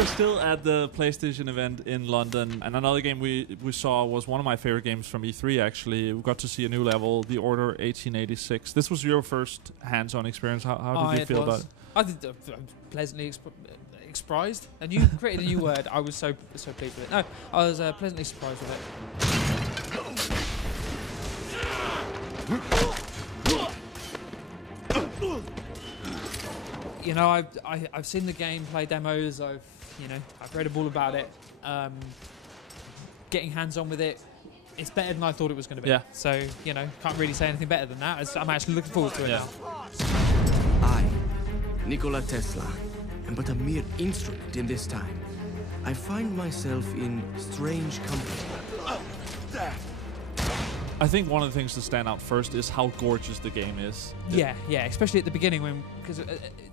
We're still at the PlayStation event in London, and another game we saw was one of my favorite games from E3, actually. We got to see a new level, The Order 1886. This was your first hands-on experience. How did you feel about it? I did pleasantly surprised. And you created a new word. I was so pleased with it. No, I was pleasantly surprised with it. You know, I've seen the gameplay demos. I've read all about it. Getting hands-on with it, it's better than I thought it was going to be. Yeah. So can't really say anything better than that. I'm actually looking forward to it now. I, Nikola Tesla, am but a mere instrument in this time. I find myself in strange company. I think one of the things to stand out first is how gorgeous the game is. Yeah, especially at the beginning because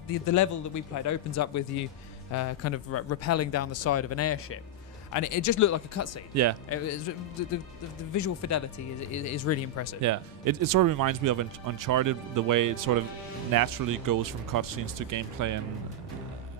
the level that we played opens up with you kind of rappelling down the side of an airship, and it just looked like a cutscene. Yeah, the visual fidelity is really impressive. Yeah, it sort of reminds me of Uncharted, the way it sort of naturally goes from cutscenes to gameplay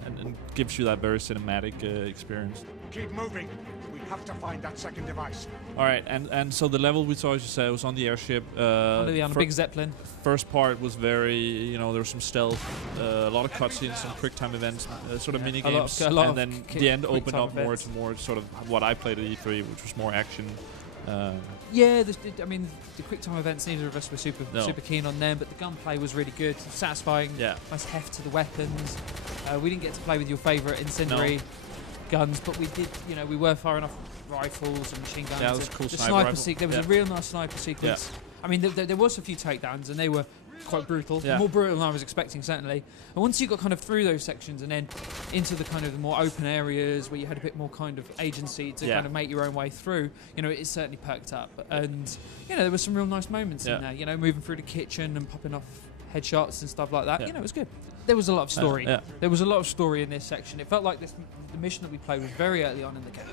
and gives you that very cinematic experience. Keep moving. We have to find that second device. All right, and so the level we saw, as you said, was on the airship. On a big Zeppelin. First part was very, there was some stealth, a lot of cutscenes, some quick time events, sort of mini games, and then the end opened up more to more sort of what I played at E3, which was more action. Yeah, the quick time events, neither of us were super keen on them, but the gunplay was really good, satisfying, nice heft to the weapons. We didn't get to play with your favourite incendiary guns, but we did, we were firing off rifles and machine guns. Yeah, that was a cool the sniper There was a real nice sniper sequence. Yeah. I mean, there was a few takedowns, and they were quite brutal. Yeah. More brutal than I was expecting, certainly. And once you got kind of through those sections and then into the kind of the more open areas where you had a bit more kind of agency to kind of make your own way through, it certainly perked up. And, there were some real nice moments in there, moving through the kitchen and popping off headshots and stuff like that. It was good. There was a lot of story. There was a lot of story in this section. It felt like the mission that we played was very early on in the game.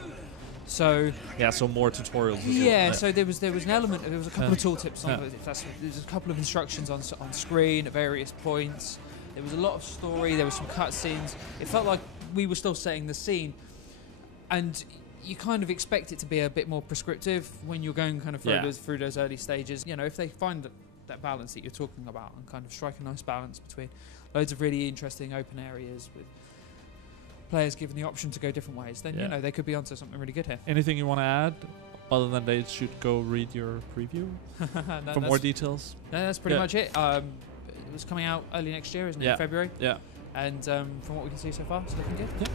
So so more tutorials. So there was an element. There was a couple of tooltips. There was a couple of instructions on screen at various points. There was a lot of story. There were some cutscenes. It felt like we were still setting the scene, and you kind of expect it to be a bit more prescriptive when you're going kind of through those early stages. If they find that balance that you're talking about and kind of strike a nice balance between loads of really interesting open areas with players given the option to go different ways, then they could be onto something really good here. Anything you want to add other than they should go read your preview for more details? No, that's pretty much it. It was coming out early next year, isn't it? In February. Yeah. And from what we can see so far, it's looking good. Yeah.